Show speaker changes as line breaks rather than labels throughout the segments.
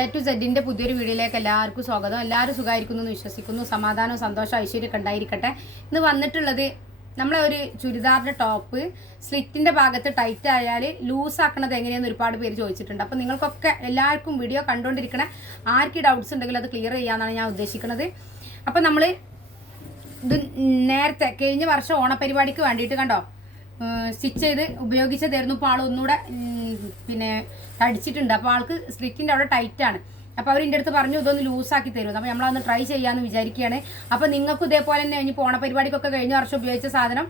A to സെഡിന്റെ പുതിയൊരു വീഡിയോയിലേക്ക് എല്ലാവർക്കും സ്വാഗതം. എല്ലാവരും സുഖമായിരിക്കുന്നു എന്ന് വിശ്വസിക്കുന്നു. സമാധാനവും സന്തോഷം ഐശ്വര്യമൊക്കെ ഉണ്ടായിരിക്കട്ടെ. ഇന്ന് വന്നിട്ടുള്ളത് നമ്മളെ ഒരു ചുരിദാറിന്റെ ടോപ്പ് സ്ലിറ്റിന്റെ ഭാഗത്ത് ടൈറ്റ് ആയാൽ ലൂസ് ആക്കണത് എങ്ങനെയെന്ന് ഒരുപാട് പേര് ചോദിച്ചിട്ടുണ്ട്. അപ്പോൾ നിങ്ങൾക്കൊക്കെ എല്ലാവർക്കും വീഡിയോ കണ്ടുകൊണ്ടിരിക്കണ ആർക്ക് ഡൗട്ട്സ് ഉണ്ടെങ്കിൽ അത് ക്ലിയർ ചെയ്യാന്നാണ് ഞാൻ ഉദ്ദേശിക്കുന്നത്. അപ്പോൾ നമ്മൾ നേരത്തെ കഴിഞ്ഞ വർഷം ഓണപരിപാടിക്ക് വേണ്ടിയിട്ട് കണ്ടോ? സ്റ്റിച്ച് ചെയ്ത് ഉപയോഗിച്ചതായിരുന്നു. അപ്പോൾ ആൾ ഒന്നുകൂടെ പിന്നെ തടിച്ചിട്ടുണ്ട്. അപ്പോൾ ആൾക്ക് സ്ലിറ്റിന്റെ അവിടെ ടൈറ്റാണ് അപ്പോൾ അവർ എന്റെ അടുത്ത് പറഞ്ഞു ഇതൊന്ന് ലൂസാക്കി തരുമെന്ന് അപ്പോൾ നമ്മളതൊന്ന് ട്രൈ ചെയ്യാമെന്ന് വിചാരിക്കുകയാണ്. അപ്പോൾ നിങ്ങൾക്കും ഇതേപോലെ തന്നെ ഇനി പരിപാടിക്കൊക്കെ കഴിഞ്ഞ വർഷം ഉപയോഗിച്ച സാധനം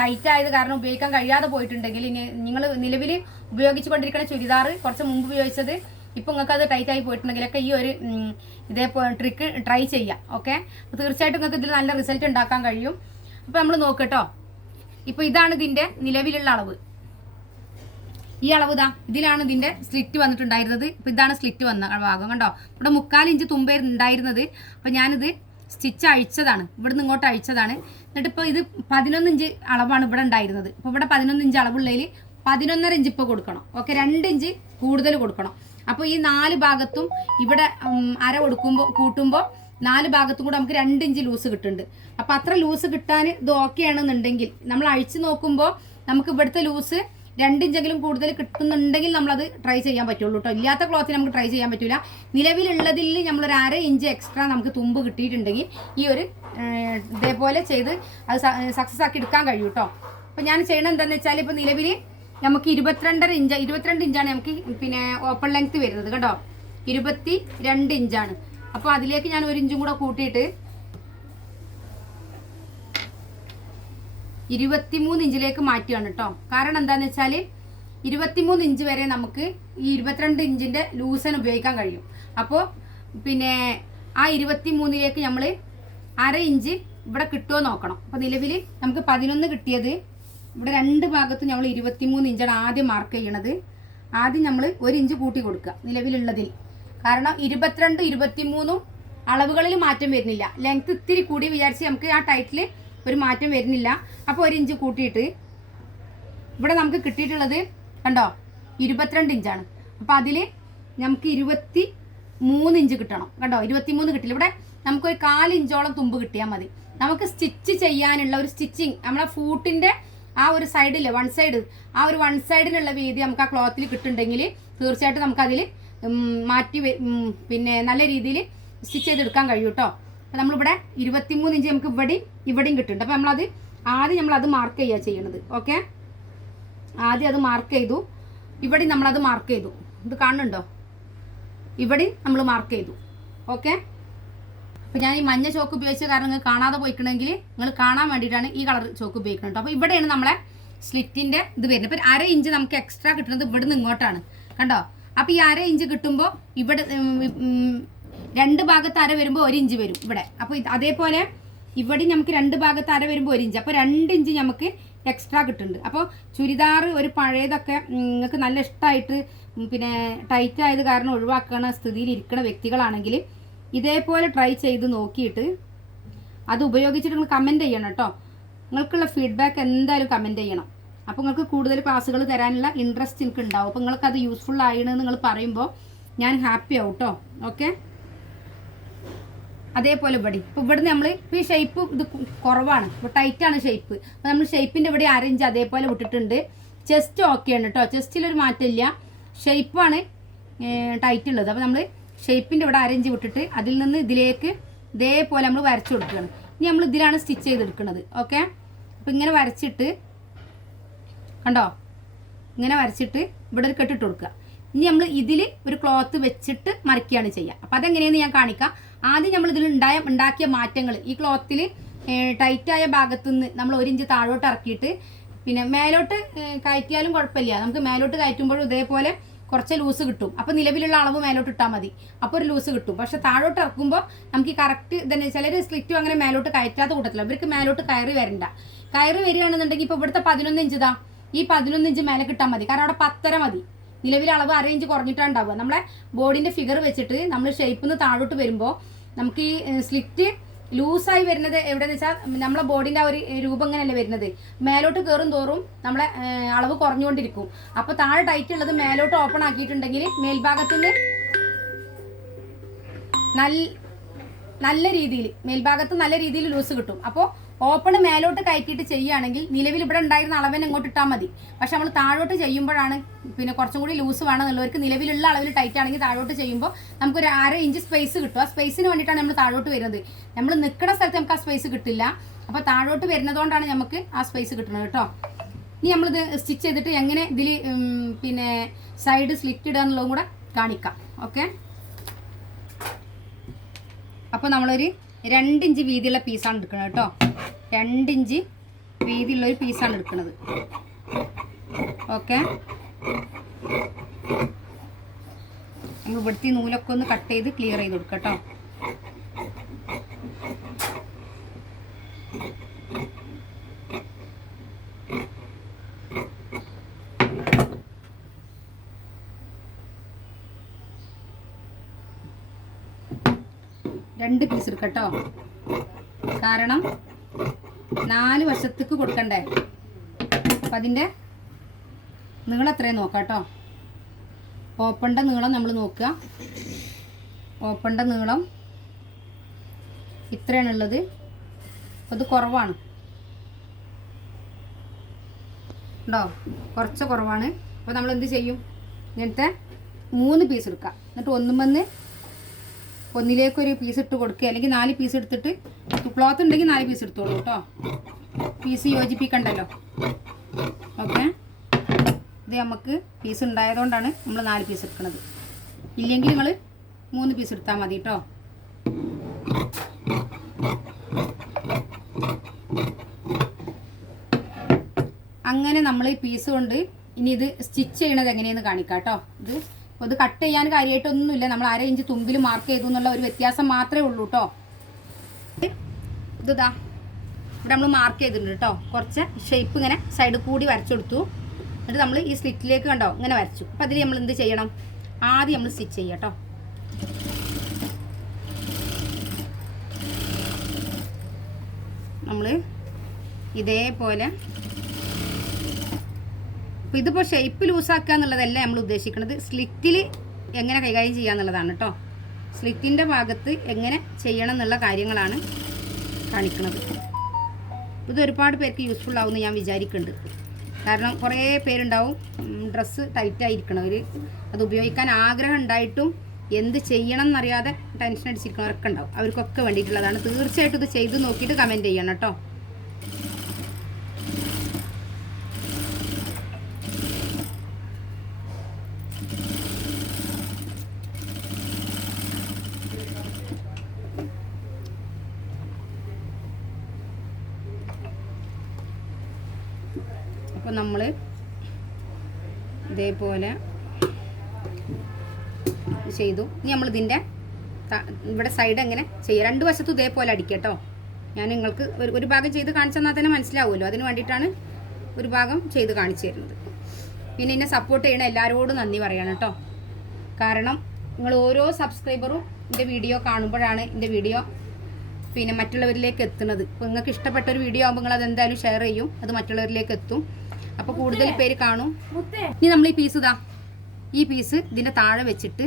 ടൈറ്റ് ആയത് കാരണം ഉപയോഗിക്കാൻ കഴിയാതെ പോയിട്ടുണ്ടെങ്കിൽ ഇനി നിങ്ങൾ നിലവിൽ ഉപയോഗിച്ചുകൊണ്ടിരിക്കുന്ന ചുരിദാർ കുറച്ച് മുമ്പ് ഉപയോഗിച്ചത് ഇപ്പം നിങ്ങൾക്ക് അത് ടൈറ്റ് ആയി പോയിട്ടുണ്ടെങ്കിലൊക്കെ ഈ ഒരു ഇതേപോലെ ട്രിക്ക് ട്രൈ ചെയ്യാം. ഓക്കെ തീർച്ചയായിട്ടും നിങ്ങൾക്ക് ഇതിൽ നല്ല റിസൾട്ട് ഉണ്ടാക്കാൻ കഴിയും. അപ്പോൾ നമ്മൾ നോക്കട്ടോ ഇപ്പോൾ ഇതാണ് ഇതിന്റെ നിലവിലുള്ള അളവ്. ഈ അളവ് ഇതാ ഇതിലാണ് ഇതിന്റെ സ്ലിറ്റ് വന്നിട്ടുണ്ടായിരുന്നത്. ഇപ്പൊ ഇതാണ് സ്ലിറ്റ് വന്ന ഭാഗം കണ്ടോ? ഇവിടെ മുക്കാൽ ഇഞ്ച് തുമ്പേ ഉണ്ടായിരുന്നത് അപ്പൊ ഞാനിത് സ്റ്റിച്ച് അഴിച്ചതാണ്. ഇവിടുന്ന് ഇങ്ങോട്ട് അഴിച്ചതാണ്. എന്നിട്ട് ഇപ്പോൾ ഇത് പതിനൊന്ന് ഇഞ്ച് അളവാണ് ഇവിടെ ഉണ്ടായിരുന്നത്. അപ്പോൾ ഇവിടെ പതിനൊന്ന് ഇഞ്ച് അളവുള്ളതിൽ പതിനൊന്നര ഇഞ്ച് ഇപ്പോൾ കൊടുക്കണം. ഓക്കെ രണ്ട് ഇഞ്ച് കൂടുതൽ കൊടുക്കണം. അപ്പോൾ ഈ നാല് ഭാഗത്തും ഇവിടെ അര കൊടുക്കുമ്പോ കൂട്ടുമ്പോൾ നാല് ഭാഗത്തും കൂടെ നമുക്ക് രണ്ട് ഇഞ്ച് ലൂസ് കിട്ടുന്നുണ്ട്. അപ്പം അത്ര ലൂസ് കിട്ടാൻ ഇത് ഓക്കെ ആണെന്നുണ്ടെങ്കിൽ നമ്മൾ അഴിച്ച് നോക്കുമ്പോൾ നമുക്ക് ഇവിടുത്തെ ലൂസ് രണ്ടിഞ്ചെങ്കിലും കൂടുതൽ കിട്ടുന്നുണ്ടെങ്കിൽ നമ്മളത് ട്രൈ ചെയ്യാൻ പറ്റുള്ളൂ കേട്ടോ ഇല്ലാത്ത ക്ലോത്തിൽ നമുക്ക് ട്രൈ ചെയ്യാൻ പറ്റില്ല നിലവിലുള്ളതിൽ നമ്മളൊരു അര ഇഞ്ച് എക്സ്ട്രാ നമുക്ക് തുമ്പ് കിട്ടിയിട്ടുണ്ടെങ്കിൽ ഈ ഒരു ഇതേപോലെ ചെയ്ത് അത് സക്സസ് ആക്കി എടുക്കാൻ കഴിയും കേട്ടോ അപ്പം ഞാൻ ചെയ്യണത് എന്താണെന്ന് വെച്ചാൽ ഇപ്പോൾ നിലവിൽ നമുക്ക് ഇരുപത്തിരണ്ടര ഇഞ്ച് ഇരുപത്തിരണ്ട് ഇഞ്ചാണ് നമുക്ക് പിന്നെ ഓപ്പൺ ലെങ്ത് വരുന്നത് കേട്ടോ ഇരുപത്തി രണ്ട് ഇഞ്ചാണ്. അപ്പോൾ അതിലേക്ക് ഞാൻ ഒരു ഇഞ്ചും കൂടെ കൂട്ടിയിട്ട് ഇരുപത്തിമൂന്ന് ഇഞ്ചിലേക്ക് മാറ്റുകയാണ് കേട്ടോ. കാരണം എന്താന്ന് വെച്ചാൽ ഇരുപത്തിമൂന്ന് ഇഞ്ച് വരെ നമുക്ക് ഈ ഇരുപത്തിരണ്ട് ഇഞ്ചിന്റെ ലൂസൻ ഉപയോഗിക്കാൻ കഴിയും. അപ്പോൾ പിന്നെ ആ ഇരുപത്തിമൂന്നിലേക്ക് നമ്മൾ അര ഇഞ്ച് ഇവിടെ കിട്ടുമോ നോക്കണം. അപ്പോൾ നിലവിൽ നമുക്ക് പതിനൊന്ന് കിട്ടിയത് ഇവിടെ രണ്ട് ഭാഗത്തും നമ്മൾ ഇരുപത്തിമൂന്ന് ഇഞ്ചാണ് ആദ്യം മാർക്ക് ചെയ്യണത്. ആദ്യം നമ്മൾ ഒരു ഇഞ്ച് കൂട്ടി കൊടുക്കുക നിലവിലുള്ളതിൽ. കാരണം ഇരുപത്തിരണ്ട് ഇരുപത്തിമൂന്നും അളവുകളിൽ മാറ്റം വരുന്നില്ല. ലെങ്ത് ഇത്തിരി കൂടി വിചാരിച്ച് നമുക്ക് ആ ടൈറ്റിൽ ഒരു മാറ്റം വരുന്നില്ല. അപ്പോൾ ഒരു ഇഞ്ച് കൂട്ടിയിട്ട് ഇവിടെ നമുക്ക് കിട്ടിയിട്ടുള്ളത് കണ്ടോ? ഇരുപത്തിരണ്ട് ഇഞ്ചാണ് അപ്പോൾ അതിൽ നമുക്ക് ഇരുപത്തി മൂന്ന് ഇഞ്ച് കിട്ടണം. കണ്ടോ? ഇരുപത്തി മൂന്ന് കിട്ടില്ല. ഇവിടെ നമുക്കൊരു കാൽ ഇഞ്ചോളം തുമ്പ് കിട്ടിയാൽ മതി. നമുക്ക് സ്റ്റിച്ച് ചെയ്യാനുള്ള ഒരു സ്റ്റിച്ചിങ് നമ്മളെ ഫൂട്ടിന്റെ ആ ഒരു സൈഡില്ലേ വൺ സൈഡ് ആ ഒരു വൺ സൈഡിനുള്ള വീതി നമുക്ക് ആ ക്ലോത്തിൽ കിട്ടുന്നുണ്ടെങ്കിൽ തീർച്ചയായിട്ടും നമുക്കതിൽ മാറ്റി പിന്നെ നല്ല രീതിയിൽ സ്റ്റിച്ച് ചെയ്തെടുക്കാൻ കഴിയും കേട്ടോ അപ്പോൾ നമ്മളിവിടെ ഇരുപത്തിമൂന്ന് ഇഞ്ച് നമുക്ക് ഇവിടെയും ഇവിടെയും കിട്ടുന്നുണ്ട്. അപ്പോൾ നമ്മളത് ആദ്യം നമ്മളത് മാർക്ക് ചെയ്യുക ചെയ്യണത്. ഓക്കെ ആദ്യം അത് മാർക്ക് ചെയ്തു. ഇവിടെ നമ്മളത് മാർക്ക് ചെയ്തു. ഇത് കാണുന്നുണ്ടോ? ഇവിടെ നമ്മൾ മാർക്ക് ചെയ്തു. ഓക്കെ അപ്പോൾ ഞാൻ ഈ മഞ്ഞ ചോക്ക് ഉപയോഗിച്ച കാരണം നിങ്ങൾ കാണാതെ പോയിക്കണമെങ്കിൽ നിങ്ങൾ കാണാൻ വേണ്ടിയിട്ടാണ് ഈ കളർ ചോക്ക് ഉപയോഗിക്കുന്നത് അപ്പോൾ ഇവിടെയാണ് നമ്മളെ സ്ലിറ്റിന്റെ ഇത് വരുന്നത്. അപ്പോൾ അര ഇഞ്ച് നമുക്ക് എക്സ്ട്രാ കിട്ടുന്നത് ഇവിടുന്ന് ഇങ്ങോട്ടാണ്. കണ്ടോ? അപ്പോൾ ഈ അര ഇഞ്ച് കിട്ടുമ്പോൾ ഇവിടെ രണ്ട് ഭാഗത്ത് അര വരുമ്പോൾ ഒരു ഇഞ്ച് വരും ഇവിടെ. അപ്പോൾ അതേപോലെ ഇവിടെ നമുക്ക് രണ്ട് ഭാഗത്ത് അര വരുമ്പോൾ ഒരു ഇഞ്ച്. അപ്പോൾ രണ്ട് ഇഞ്ച് നമുക്ക് എക്സ്ട്രാ കിട്ടുന്നുണ്ട്. അപ്പോൾ ചുരിദാർ ഒരു പഴയതൊക്കെ നിങ്ങൾക്ക് നല്ല ഇഷ്ടമായിട്ട് പിന്നെ ടൈറ്റ് ആയത് കാരണം ഒഴിവാക്കണ സ്ഥിതിയിൽ ഇരിക്കുന്ന വ്യക്തികളാണെങ്കിൽ ഇതേപോലെ ട്രൈ ചെയ്ത് നോക്കിയിട്ട് അത് ഉപയോഗിച്ചിട്ട് നിങ്ങൾ കമന്റ് ചെയ്യണം കേട്ടോ. നിങ്ങൾക്കുള്ള ഫീഡ്ബാക്ക് എന്തായാലും കമന്റ് ചെയ്യണം. അപ്പോൾ നിങ്ങൾക്ക് കൂടുതൽ ക്ലാസ്സുകൾ തരാനുള്ള ഇൻട്രസ്റ്റ് എനിക്ക് ഉണ്ടാവും അപ്പോൾ നിങ്ങൾക്ക് അത് യൂസ്ഫുൾ ആയിരുന്നു നിങ്ങൾ പറയുമ്പോൾ ഞാൻ ഹാപ്പി ആവും കേട്ടോ ഓക്കെ അതേപോലെ ഇവിടെ. ഇപ്പോൾ ഇവിടെ നമ്മൾ ഇപ്പോൾ ഈ ഷേപ്പ് ഇത് കുറവാണ്. ഇപ്പോൾ ടൈറ്റാണ് ഷേപ്പ് അപ്പോൾ നമ്മൾ ഷേപ്പിന്റെ ഇവിടെ അരഞ്ച് അതേപോലെ വിട്ടിട്ടുണ്ട്. ചെസ്റ്റ് ഓക്കെയാണ് കേട്ടോ ചെസ്റ്റിലൊരു മാറ്റമില്ല ഷേപ്പാണ് ടൈറ്റ് ഉള്ളത്. അപ്പോൾ നമ്മൾ ഷേപ്പിന്റെ ഇവിടെ അരഞ്ച് വിട്ടിട്ട് അതിൽ നിന്ന് ഇതിലേക്ക് ഇതേപോലെ നമ്മൾ വരച്ചു കൊടുക്കുകയാണ്. ഇനി നമ്മൾ ഇതിലാണ് സ്റ്റിച്ച് ചെയ്തെടുക്കുന്നത് ഓക്കെ അപ്പോൾ ഇങ്ങനെ വരച്ചിട്ട് കണ്ടോ? ഇങ്ങനെ വരച്ചിട്ട് ഇവിടെ ഒരു കെട്ടിട്ട് കൊടുക്കുക. ഇനി നമ്മൾ ഇതിൽ ഒരു ക്ലോത്ത് വെച്ചിട്ട് മറിക്കുകയാണ് ചെയ്യുക. അപ്പം അതെങ്ങനെയെന്ന് ഞാൻ കാണിക്കാം. ആദ്യം നമ്മൾ ഇതിൽ ഉണ്ടായ ഉണ്ടാക്കിയ മാറ്റങ്ങൾ. ഈ ക്ലോത്തിൽ ടൈറ്റായ ഭാഗത്തു നിന്ന് നമ്മൾ ഒരു ഇഞ്ച് താഴോട്ട് ഇറക്കിയിട്ട് പിന്നെ മേലോട്ട് കയറ്റിയാലും കുഴപ്പമില്ല. നമുക്ക് മേലോട്ട് കയറ്റുമ്പോഴും ഇതേപോലെ കുറച്ച് ലൂസ് കിട്ടും. അപ്പോൾ നിലവിലുള്ള അളവ് മേലോട്ട് ഇട്ടാൽ മതി. അപ്പോൾ ഒരു ലൂസ് കിട്ടും. പക്ഷെ താഴോട്ട് ഇറക്കുമ്പോൾ നമുക്ക് ഈ കറക്റ്റ് തന്നെ ചിലർ സ്ലിറ്റും അങ്ങനെ മേലോട്ട് കയറ്റാത്ത കൂട്ടത്തില്ല ഇവർക്ക് മേലോട്ട് കയറി വരണ്ട. കയറി വരികയാണെന്നുണ്ടെങ്കിൽ ഇപ്പോൾ ഇവിടുത്തെ പതിനൊന്ന് ഇഞ്ച് ഇതാ. ഈ പതിനൊന്ന് ഇഞ്ച് മേലെ കിട്ടാൻ മതി. കാരണം അവിടെ പത്തര മതി. നിലവിലെ അളവ് അര ഇഞ്ച് കുറഞ്ഞിട്ടാണ് ഉണ്ടാവുക. നമ്മളെ ബോഡിന്റെ ഫിഗർ വെച്ചിട്ട് നമ്മൾ ഷേപ്പിൽ നിന്ന് താഴോട്ട് വരുമ്പോൾ നമുക്ക് ഈ സ്ലിറ്റ് ലൂസായി വരുന്നത് എവിടെയെന്ന് വെച്ചാൽ നമ്മളെ ബോഡിന്റെ ആ ഒരു രൂപം ഇങ്ങനെയല്ലേ വരുന്നത്. മേലോട്ട് കയറും തോറും നമ്മളെ അളവ് കുറഞ്ഞുകൊണ്ടിരിക്കും. അപ്പോൾ താഴെ ടൈറ്റ് ഉള്ളത് മേലോട്ട് ഓപ്പൺ ആക്കിയിട്ടുണ്ടെങ്കിൽ മേൽഭാഗത്തിന് നല്ല നല്ല രീതിയിൽ മേൽഭാഗത്ത് നല്ല രീതിയിൽ ലൂസ് കിട്ടും. അപ്പോൾ ഓപ്പൺ മേലോട്ട് കയറ്റിയിട്ട് ചെയ്യുകയാണെങ്കിൽ നിലവിൽ ഇവിടെ ഉണ്ടായിരുന്ന അളവിന് ഇങ്ങോട്ട് ഇട്ടാൽ മതി. പക്ഷെ നമ്മൾ താഴോട്ട് ചെയ്യുമ്പോഴാണ് പിന്നെ കുറച്ചും കൂടി ലൂസ് വേണമെന്നുള്ളവർക്ക് നിലവിലുള്ള അളവിൽ ടൈറ്റ് ആണെങ്കിൽ താഴോട്ട് ചെയ്യുമ്പോൾ നമുക്കൊരു അര ഇഞ്ച് സ്പേസ് കിട്ടും. ആ സ്പേസിന് വേണ്ടിയിട്ടാണ് നമ്മൾ താഴോട്ട് വരുന്നത്. നമ്മൾ നിൽക്കുന്ന സ്ഥലത്ത് നമുക്ക് ആ സ്പേസ് കിട്ടില്ല. അപ്പോൾ താഴോട്ട് വരുന്നതുകൊണ്ടാണ് നമുക്ക് ആ സ്പേസ് കിട്ടുന്നത് കേട്ടോ. ഇനി നമ്മളിത് സ്റ്റിച്ച് ചെയ്തിട്ട് എങ്ങനെ ഇതിൽ പിന്നെ സൈഡ് സ്ലിറ്റ് ഇടുക എന്നുള്ളതും കൂടെ കാണിക്കാം. ഓക്കെ അപ്പോൾ നമ്മളൊരു രണ്ട് ഇഞ്ച് വീതിയുള്ള പീസാണ് എടുക്കുന്നത് കേട്ടോ. രണ്ട് ഇഞ്ച് വീതിയുള്ള ഒരു പീസാണ് എടുക്കുന്നത്. ഓക്കെ. ഇവിടുത്തെ നൂലൊക്കെ ഒന്ന് കട്ട് ചെയ്ത് ക്ലിയർ ചെയ്ത് കൊടുക്കാം കേട്ടോ. രണ്ട് കേട്ടോ. കാരണം നാല് വശത്തേക്ക് കൊടുക്കണ്ടേ? അപ്പം അതിന്റെ നീളം എത്രയും നോക്കാം കേട്ടോ. ഓപ്പണിന്റെ നീളം നമ്മൾ നോക്കുക. ഓപ്പണിന്റെ നീളം ഇത്രയാണുള്ളത്. അത് കുറവാണ്. ഉണ്ടോ? കുറച്ച് കുറവാണ്. അപ്പോൾ നമ്മൾ എന്ത് ചെയ്യും? ഇങ്ങനത്തെ മൂന്ന് പീസ് എടുക്കാം എന്നിട്ട് ഒന്നും വന്ന് ഒന്നിലേക്ക് ഒരു പീസ് ഇട്ട് കൊടുക്കുക. അല്ലെങ്കിൽ നാല് പീസ് എടുത്തിട്ട് ക്ലോത്ത് ഉണ്ടെങ്കിൽ നാല് പീസ് എടുത്തോളൂ കേട്ടോ. പീസ് യോജിപ്പിക്കണ്ടല്ലോ. ഓക്കെ ഇത് നമുക്ക് പീസ് ഉണ്ടായതുകൊണ്ടാണ് നമ്മൾ നാല് പീസ് എടുക്കുന്നത് ഇല്ലെങ്കിൽ നിങ്ങൾ മൂന്ന് പീസ് എടുത്താൽ മതി കേട്ടോ. അങ്ങനെ നമ്മൾ ഈ പീസ് കൊണ്ട് ഇനി ഇത് സ്റ്റിച്ച് ചെയ്യണത് എങ്ങനെയെന്ന് കാണിക്കാം കേട്ടോ. ഇത് അപ്പോൾ ഇത് കട്ട് ചെയ്യാൻ കാര്യമായിട്ടൊന്നുമില്ല നമ്മൾ അര ഇഞ്ച് തുമ്പിൽ മാർക്ക് ചെയ്തു എന്നുള്ള ഒരു വ്യത്യാസം മാത്രമേ ഉള്ളൂ കേട്ടോ ഇതാ ഇവിടെ നമ്മൾ മാർക്ക് ചെയ്തിട്ടുണ്ട് കേട്ടോ കുറച്ച് ഷേപ്പ് ഇങ്ങനെ സൈഡ് കൂടി വരച്ചു കൊടുത്തു എന്നിട്ട് നമ്മൾ ഈ സ്ലിറ്റിലേക്ക് കണ്ടോ ഇങ്ങനെ വരച്ചു. അപ്പം അതിൽ നമ്മൾ എന്ത് ചെയ്യണം? ആദ്യം നമ്മൾ സ്റ്റിച്ച് ചെയ്യാം കേട്ടോ നമ്മൾ ഇതേപോലെ അപ്പോൾ ഇതിപ്പോൾ ഷേപ്പ് ലൂസാക്കുക എന്നുള്ളതല്ല നമ്മൾ ഉദ്ദേശിക്കുന്നത് സ്ലിറ്റിൽ എങ്ങനെ കൈകാര്യം ചെയ്യുക എന്നുള്ളതാണ് കേട്ടോ സ്ലിറ്റിന്റെ ഭാഗത്ത് എങ്ങനെ ചെയ്യണം എന്നുള്ള കാര്യങ്ങളാണ് കാണിക്കുന്നത് ഇത് ഒരുപാട് പേർക്ക് യൂസ്ഫുൾ ആവുമെന്ന് ഞാൻ വിചാരിക്കുന്നുണ്ട് കാരണം കുറേ പേരുണ്ടാവും ഡ്രസ്സ് ടൈറ്റായിരിക്കണവർ അത് ഉപയോഗിക്കാൻ ആഗ്രഹം ഉണ്ടായിട്ടും എന്ത് ചെയ്യണം എന്നറിയാതെ ടെൻഷൻ അടിച്ചിരിക്കുന്നവരൊക്കെ ഉണ്ടാവും. അവർക്കൊക്കെ വേണ്ടിയിട്ടുള്ളതാണ്. തീർച്ചയായിട്ടും ഇത് ചെയ്ത് നോക്കിയിട്ട് കമന്റ് ചെയ്യണം കേട്ടോ നമ്മൾ ഇതേപോലെ ചെയ്തു. ഇനി നമ്മൾ ഇതിന്റെ ഇവിടെ സൈഡ് എങ്ങനെ ചെയ്യുക രണ്ട് വശത്തും ഇതേപോലെ അടിക്കുക കേട്ടോ ഞാൻ നിങ്ങൾക്ക് ഒരു ഒരു ഭാഗം ചെയ്ത് കാണിച്ചു തന്നാൽ തന്നെ മനസ്സിലാവുമല്ലോ. അതിന് വേണ്ടിയിട്ടാണ് ഒരു ഭാഗം ചെയ്ത് കാണിച്ചു തരുന്നത്. പിന്നെ എന്നെ സപ്പോർട്ട് ചെയ്യണ എല്ലാവരോടും നന്ദി പറയണം കേട്ടോ. കാരണം നിങ്ങൾ ഓരോ സബ്സ്ക്രൈബറും എന്റെ വീഡിയോ കാണുമ്പോഴാണ് എന്റെ വീഡിയോ പിന്നെ മറ്റുള്ളവരിലേക്ക് എത്തുന്നത്. ഇപ്പോൾ നിങ്ങൾക്ക് ഇഷ്ടപ്പെട്ട ഒരു വീഡിയോ ആകുമ്പോൾ നിങ്ങൾ അതെന്തായാലും ഷെയർ ചെയ്യും. അത് മറ്റുള്ളവരിലേക്ക് എത്തും. അപ്പോൾ കൂടുതൽ പേര് കാണും. ഇനി നമ്മൾ ഈ പീസ് ഇതാ. ഈ പീസ് ഇതിന്റെ താഴെ വെച്ചിട്ട്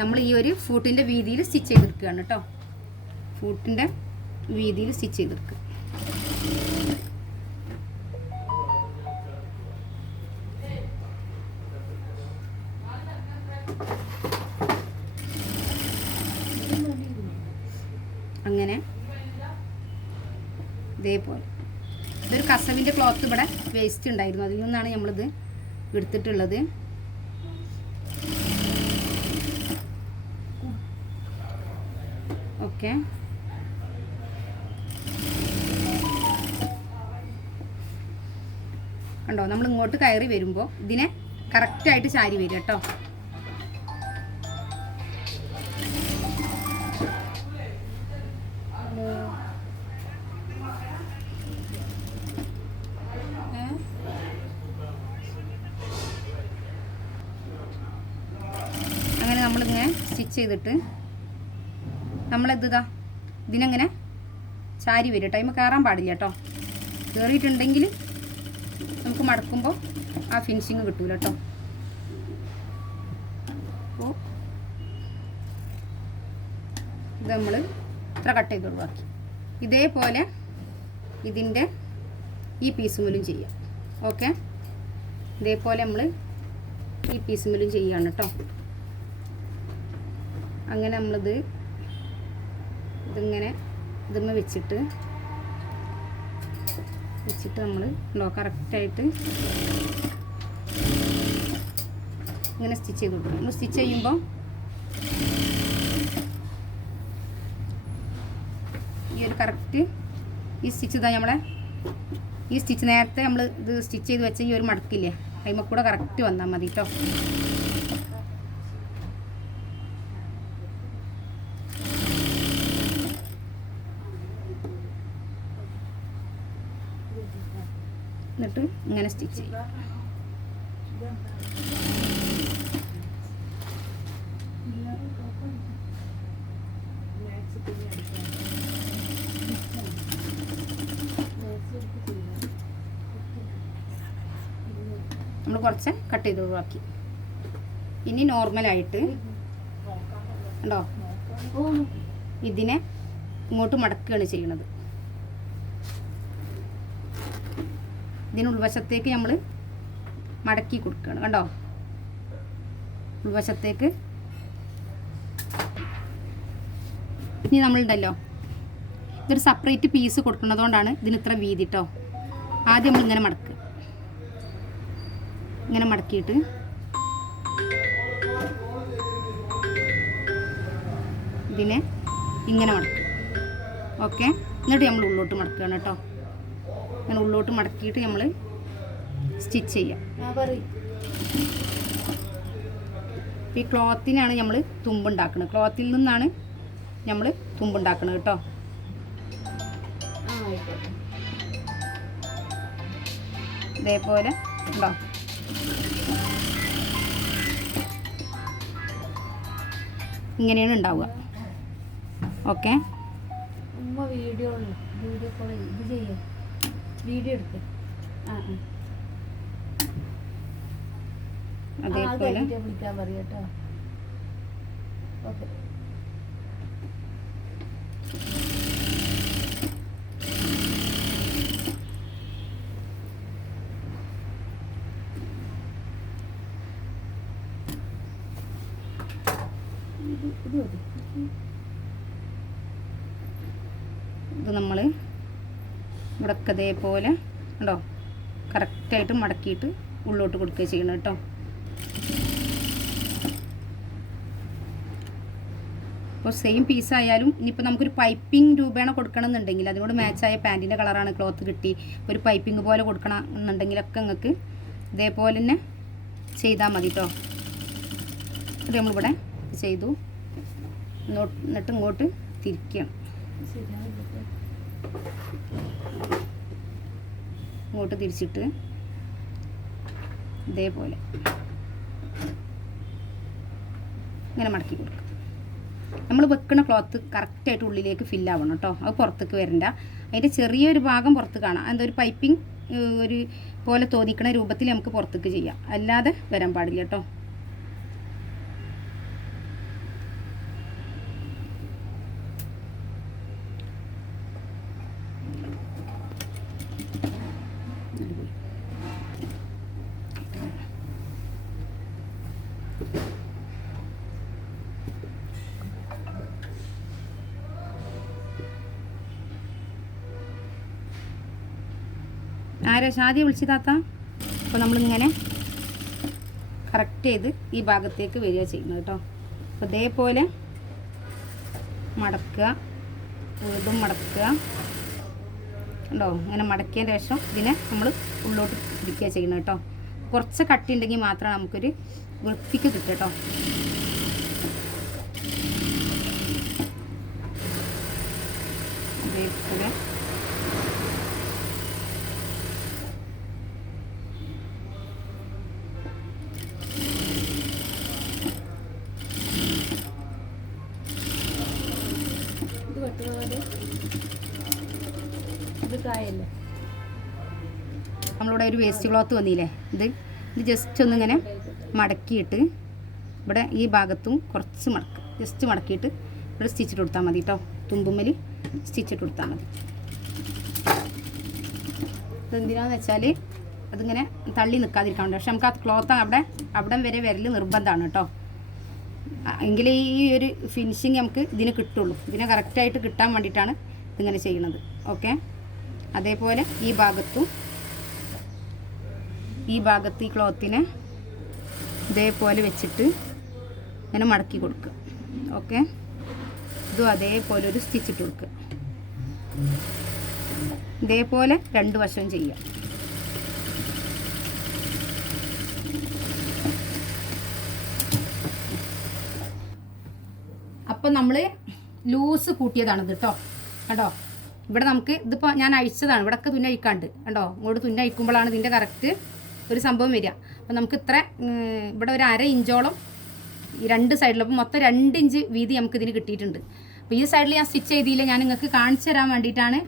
നമ്മൾ ഈ ഒരു ഫൂട്ടിന്റെ വീതിയിൽ സ്റ്റിച്ച് ചെയ്തെടുക്കുകയാണ് കേട്ടോ. ഫൂട്ടിന്റെ വീതിയിൽ സ്റ്റിച്ച് ചെയ്തെടുക്കുക. അങ്ങനെ. ഇതേപോലെ. ഇതൊരു കസവിന്റെ ക്ലോത്ത് ഇവിടെ വേസ്റ്റ് ഉണ്ടായിരുന്നു. അതിൽ നിന്നാണ് നമ്മളിത് എടുത്തിട്ടുള്ളത്. ഓക്കെ. കണ്ടോ? നമ്മൾ ഇങ്ങോട്ട് കയറി വരുമ്പോൾ ഇതിനെ കറക്റ്റായിട്ട് ചാരി വരും കേട്ടോ. ചെയ്തിട്ട് നമ്മളിതാ ഇതിനങ്ങനെ? ചാരി വരും ടൈം കയറാൻ പാടില്ല കേട്ടോ. കയറിയിട്ടുണ്ടെങ്കിൽ നമുക്ക് മടക്കുമ്പോൾ ആ ഫിനിഷിങ് കിട്ടൂല കേട്ടോ. അപ്പോൾ ഇത് നമ്മൾ ഇത്ര കട്ട് ചെയ്ത് ഒഴിവാക്കി. ഇതേപോലെ ഇതിന്റെ ഈ പീസ് മുലും ചെയ്യാം. ഓക്കെ ഇതേപോലെ നമ്മൾ ഈ പീസ് മുലും ചെയ്യാണ് കേട്ടോ. അങ്ങനെ നമ്മളിത് ഇതിങ്ങനെ ഇതുമ്മ വെച്ചിട്ട് വെച്ചിട്ട് നമ്മൾ ഉണ്ടോ? കറക്റ്റായിട്ട് ഇങ്ങനെ സ്റ്റിച്ച് ചെയ്ത് കൊടുക്കും നമ്മൾ സ്റ്റിച്ച് ചെയ്യുമ്പോൾ ഈ ഒരു കറക്റ്റ് ഈ സ്റ്റിച്ച് ഇതാ നമ്മളെ ഈ സ്റ്റിച്ച് നേരത്തെ നമ്മൾ ഇത് സ്റ്റിച്ച് ചെയ്ത് വെച്ച ഈ ഒരു മടക്കില്ലേ? അതിമ്മ കൂടെ കറക്റ്റ് വന്നാൽ മതി കേട്ടോ എന്നിട്ട് ഇങ്ങനെ സ്റ്റിച്ച് ചെയ്യും. നമ്മൾ കുറച്ച് കട്ട് ചെയ്ത് ഒഴിവാക്കി. ഇനി നോർമലായിട്ട് ഉണ്ടോ ഇതിനെ ഇങ്ങോട്ട് മടക്കുകയാണ് ചെയ്യണത്. ഇതിന് ഉൾവശത്തേക്ക് നമ്മൾ മടക്കി കൊടുക്കുകയാണ് കണ്ടോ? ഉൾവശത്തേക്ക്. ഇനി നമ്മളുണ്ടല്ലോ. ഇതൊരു സെപ്പറേറ്റ് പീസ് കൊടുക്കുന്നതുകൊണ്ടാണ് ഇതിന് ഇത്ര വീതി കേട്ടോ ആദ്യം നമ്മൾ ഇങ്ങനെ മടക്ക്. ഇങ്ങനെ മടക്കിയിട്ട്. ഇതിനെ ഇങ്ങനെ മടക്കുക ഓക്കെ എന്നിട്ട് നമ്മൾ ഉള്ളോട്ട് മടക്കുകയാണ് കേട്ടോ അങ്ങനെ ഉള്ളോട്ട് മടക്കിയിട്ട് നമ്മൾ സ്റ്റിച്ച് ചെയ്യാം. ഈ ക്ലോത്തിനാണ് നമ്മൾ തുമ്പുണ്ടാക്കുന്നത് ക്ലോത്തിൽ നിന്നാണ് നമ്മൾ തുമ്പുണ്ടാക്കുന്നത് കേട്ടോ. ഇതേപോലെ ഉണ്ടോ? ഇങ്ങനെയാണ് ഉണ്ടാവുക. ഓക്കെ?
വീഡിയോ വീഡിയോ കോൾ ഇത് ചെയ്യും. വീഡിയോ
ആ ആ. അതേപോലെ
വിളിക്കാൻ പറയട്ടോ ഓക്കെ ഇത് ഇത് മതി
ഇത് നമ്മൾ ഇവിടൊക്കെ ഇതേപോലെ ഉണ്ടോ? കറക്റ്റായിട്ട് മടക്കിയിട്ട് ഉള്ളോട്ട് കൊടുക്കുക ചെയ്യണം കേട്ടോ. അപ്പോൾ സെയിം പീസ് ആയാലും ഇനിയിപ്പോൾ നമുക്കൊരു പൈപ്പിംഗ് രൂപേണ കൊടുക്കണം എന്നുണ്ടെങ്കിൽ അതിനോട് മാച്ചായ പാന്റിന്റെ കളറാണ് ക്ലോത്ത് കിട്ടി. ഒരു പൈപ്പിംഗ് പോലെ കൊടുക്കണം എന്നുണ്ടെങ്കിലൊക്കെ നിങ്ങൾക്ക് ഇതേപോലെ തന്നെ ചെയ്താൽ മതി കേട്ടോ. അത് നമ്മളിവിടെ ചെയ്തു. എന്നിട്ട് ഇങ്ങോട്ട് തിരിക്കണം ഇങ്ങോട്ട് തിരിച്ചിട്ട് ഇതേപോലെ ഇങ്ങനെ മടക്കി കൊടുക്കുക നമ്മൾ വെക്കുന്ന ക്ലോത്ത് കറക്റ്റായിട്ട് ഉള്ളിലേക്ക് ഫില്ലാവണം കേട്ടോ അത് പുറത്തേക്ക് വരണ്ട. അതിന്റെ ചെറിയൊരു ഭാഗം പുറത്ത് കാണാം. എന്താ ഒരു പൈപ്പിംഗ് ഒരു പോലെ തോന്നിക്കണ രൂപത്തിൽ നമുക്ക് പുറത്തേക്ക് ചെയ്യാം. അല്ലാതെ വരാൻ പാടില്ല കേട്ടോ ആരാ? ഷാദിയെ വിളിച്ചു താത്ത. അപ്പോൾ നമ്മളിങ്ങനെ കറക്റ്റ് ചെയ്ത് ഈ ഭാഗത്തേക്ക് വരിക ചെയ്യുന്നത് കേട്ടോ. അപ്പോൾ ഇതേപോലെ മടക്കുക. വീണ്ടും മടക്കുക. ഉണ്ടോ ഇങ്ങനെ മടക്കിയതിന് ശേഷം ഇതിനെ നമ്മൾ ഉള്ളോട്ട് പിടിക്കുക ചെയ്യുന്നത് കേട്ടോ. കുറച്ച് കട്ടി ഉണ്ടെങ്കിൽ മാത്രമേ നമുക്കൊരു വൃത്തിക്ക് കിട്ടും കേട്ടോ അതേപോലെ
ഇത് വെട്ടുന്ന പോലെ ഇത് കായല്ലേ
നമ്മളിവിടെ ഒരു വേസ്റ്റ് ക്ലോത്ത് വന്നില്ലേ? ഇത് ഇത് ജസ്റ്റ് ഒന്നിങ്ങനെ മടക്കിയിട്ട് ഇവിടെ ഈ ഭാഗത്തും കുറച്ച് മടക്ക് ജസ്റ്റ് മടക്കിയിട്ട് ഒരു സ്റ്റിച്ചിട്ട് കൊടുത്താൽ മതി കേട്ടോ തുമ്പുമ്മൽ സ്റ്റിച്ചിട്ട് കൊടുത്താൽ മതി. ഇതെന്തിനാന്ന് വെച്ചാൽ അതിങ്ങനെ തള്ളി നിൽക്കാതിരിക്കാൻ പക്ഷെ നമുക്ക് ആ ക്ലോത്ത് അവിടെ അവിടെ വരെ വിരൽ നിർബന്ധമാണ് കേട്ടോ എങ്കിലേ ഈ ഒരു ഫിനിഷിങ് നമുക്ക് ഇതിന് കിട്ടുള്ളൂ. ഇതിനെ കറക്റ്റായിട്ട് കിട്ടാൻ വേണ്ടിയിട്ടാണ് ഇതിങ്ങനെ ചെയ്യുന്നത് ഓക്കെ അതേപോലെ ഈ ഭാഗത്തും ഈ ഭാഗത്ത് ഈ ക്ലോത്തിനെ ഇതേപോലെ വെച്ചിട്ട് ഇങ്ങനെ മടക്കി കൊടുക്കുക ഓക്കെ? ഇതും അതേപോലെ ഒരു സ്റ്റിച്ചിട്ട് കൊടുക്കുക ഇതേപോലെ രണ്ട് വശവും ചെയ്യാം അപ്പം നമ്മൾ ലൂസ് കൂട്ടിയതാണ് കേട്ടോ കേട്ടോ ഇവിടെ നമുക്ക് ഇതിപ്പോൾ ഞാൻ അഴിച്ചതാണ്. ഇവിടെയൊക്കെ തുന്ന അഴിക്കാണ്ട് കണ്ടോ? ഇങ്ങോട്ട് തുന്നഴിക്കുമ്പോഴാണ് ഇതിന്റെ കറക്റ്റ് ഒരു സംഭവം വരിക. അപ്പം നമുക്ക് ഇത്ര ഇവിടെ ഒരു അര ഇഞ്ചോളം ഈ രണ്ട് സൈഡിലും അപ്പം മൊത്തം രണ്ട് ഇഞ്ച് വീതി നമുക്ക് ഇതിന് കിട്ടിയിട്ടുണ്ട്. അപ്പോൾ ഈ സൈഡിൽ ഞാൻ സ്റ്റിച്ച് ചെയ്തില്ല ഞാൻ നിങ്ങൾക്ക് കാണിച്ചു തരാൻ വേണ്ടിയിട്ടാണ്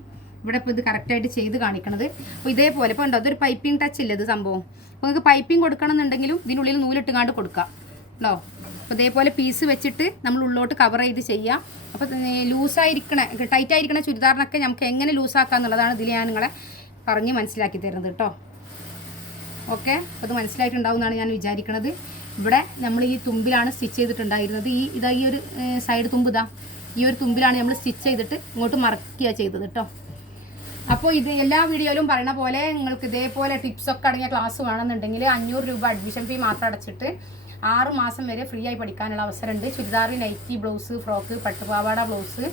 ഇവിടെ ഇപ്പോൾ ഇത് കറക്റ്റായിട്ട് ചെയ്ത് കാണിക്കണത്. അപ്പോൾ ഇതേപോലെ ഇപ്പോൾ ഉണ്ടോ അതൊരു പൈപ്പിംഗ് ടച്ച് ഇല്ല ഇത് സംഭവം? അപ്പോൾ നിങ്ങൾക്ക് പൈപ്പിംഗ് കൊടുക്കണം എന്നുണ്ടെങ്കിലും ഇതിനുള്ളിൽ നൂലിട്ടുകാണ്ട് കൊടുക്കാം. ഉണ്ടോ അപ്പോൾ ഇതേപോലെ പീസ് വെച്ചിട്ട് നമ്മൾ ഉള്ളോട്ട് കവർ ചെയ്ത് ചെയ്യാം. അപ്പോൾ ലൂസായിരിക്കണ ടൈറ്റ് ആയിരിക്കണ ചുരിദാറിനൊക്കെ നമുക്ക് എങ്ങനെ ലൂസാക്കാം എന്നുള്ളതാണ് ഇതിൽ ഞാൻ നിങ്ങളെ പറഞ്ഞ് മനസ്സിലാക്കി തരുന്നത് കേട്ടോ ഓക്കെ? അപ്പോൾ അത് മനസ്സിലായിട്ടുണ്ടാവും എന്നാണ് ഞാൻ വിചാരിക്കുന്നത് ഇവിടെ നമ്മൾ ഈ തുമ്പിലാണ് സ്റ്റിച്ച് ചെയ്തിട്ടുണ്ടായിരുന്നത്. ഈ ഇതാ ഈ ഒരു സൈഡ് തുമ്പ് ഇതാ. ഈ ഒരു തുമ്പിലാണ് നമ്മൾ സ്റ്റിച്ച് ചെയ്തിട്ട് ഇങ്ങോട്ട് മറക്കുക ചെയ്തത് കേട്ടോ അപ്പോൾ ഇത് എല്ലാ വീഡിയോയിലും പറയുന്ന പോലെ നിങ്ങൾക്ക് ഇതേപോലെ ടിപ്സൊക്കെ അടങ്ങിയ ക്ലാസ് വേണമെന്നുണ്ടെങ്കിൽ അഞ്ഞൂറ് രൂപ അഡ്മിഷൻ ഫീ മാത്രം അടച്ചിട്ട് ആറ് മാസം വരെ ഫ്രീ ആയി പഠിക്കാനുള്ള അവസരമുണ്ട്. Churidar nightie blouse frock പട്ടുപാവാട blouse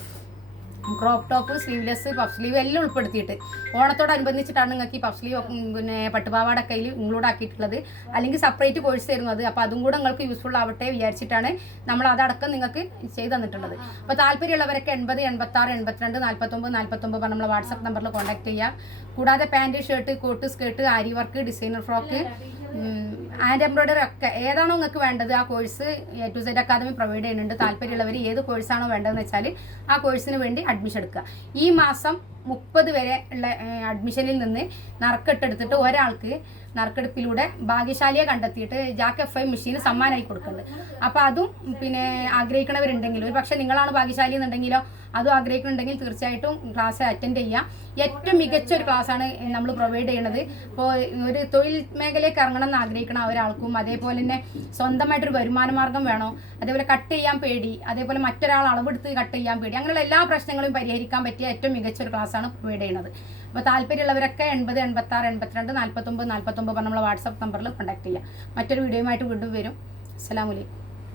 crop top sleeveless puff sleeve എല്ലാം ഉൾപ്പെടുത്തിയിട്ട്. ഓണത്തോടനുബന്ധിച്ചിട്ടാണ് നിങ്ങൾക്ക് ഈ പഫ് സ്ലീവ് പിന്നെ പട്ടുപാവാട കയ്യിൽ ഇൻക്ലൂഡ് ആക്കിയിട്ടുള്ളത്. അല്ലെങ്കിൽ സെപ്പറേറ്റ് കോഴ്സ് തരുന്നത്. അപ്പോൾ അതും കൂടെ നിങ്ങൾക്ക് യൂസ്ഫുൾ ആവട്ടെ വിചാരിച്ചിട്ടാണ് നമ്മൾ അതടക്കം നിങ്ങൾക്ക് ചെയ്ത് തന്നിട്ടുള്ളത്. അപ്പോൾ താല്പര്യമുള്ളവരൊക്കെ എൺപത് എൺപത്തി ആറ് എൺപത്തിരണ്ട് നാൽപ്പത്തൊമ്പത് നാൽപ്പത്തൊമ്പത് നമ്മൾ വാട്സപ്പ് നമ്പറിൽ കോൺടാക്ട് ചെയ്യുക കൂടാതെ pant shirt coat skirt aari work designer frock and embroidery ഒക്കെ ഏതാണോ നിങ്ങൾക്ക് വേണ്ടത്? ആ course A to Z academy provide ചെയ്യുന്നുണ്ട്. താല്പര്യമുള്ളവർ ഏത് കോഴ്സാണോ വേണ്ടതെന്ന് വെച്ചാൽ ആ കോഴ്സിന് വേണ്ടി അഡ്മിഷൻ എടുക്കുക. ഈ മാസം മുപ്പത് വരെ ഉള്ള അഡ്മിഷനിൽ നിന്ന് നറുക്കെട്ടെടുത്തിട്ട് ഒരാൾക്ക് നറുക്കെടുപ്പിലൂടെ ഭാഗ്യശാലിയെ കണ്ടെത്തിയിട്ട് ജാക്ക് എഫ് ഐ മെഷീൻ സമ്മാനമായി കൊടുക്കുന്നുണ്ട്. അപ്പോൾ അതും പിന്നെ ആഗ്രഹിക്കണവരുണ്ടെങ്കിൽ ഒരു പക്ഷേ നിങ്ങളാണ് ഭാഗ്യശാലി എന്നുണ്ടെങ്കിലോ അതും ആഗ്രഹിക്കുന്നുണ്ടെങ്കിൽ തീർച്ചയായിട്ടും ക്ലാസ് അറ്റൻഡ് ചെയ്യാം. ഏറ്റവും മികച്ച ഒരു ക്ലാസ്സാണ് നമ്മൾ പ്രൊവൈഡ് ചെയ്യുന്നത് ഇപ്പോൾ ഒരു തൊഴിൽ മേഖലയിൽ ഇറങ്ങണം എന്ന് ആഗ്രഹിക്കുന്ന ഒരാൾക്കും അതേപോലെ തന്നെ സ്വന്തമായിട്ടൊരു വരുമാന മാർഗം വേണോ അതേപോലെ കട്ട് ചെയ്യാൻ പേടി അതേപോലെ മറ്റൊരാൾ അളവെടുത്ത് കട്ട് ചെയ്യാൻ പേടി അങ്ങനെയുള്ള എല്ലാ പ്രശ്നങ്ങളും പരിഹരിക്കാൻ പറ്റിയ ഏറ്റവും മികച്ച ഒരു ക്ലാസ്സാണ് പ്രൊവൈഡ് ചെയ്യുന്നത് അപ്പോൾ താല്പര്യമുള്ളവരൊക്കെ എൺപത് എൺപത്തി ആറ് എൺപത്തിരണ്ട് നാൽപ്പത്തൊമ്പത് നാൽപ്പത്തൊമ്പത് നമ്മളെ വാട്സപ്പ് നമ്പറിൽ കോൺടാക്ട് ചെയ്യാം. മറ്റൊരു വീഡിയോയുമായിട്ട് വീണ്ടും വരും. അസ്സാം അലൈക്കും.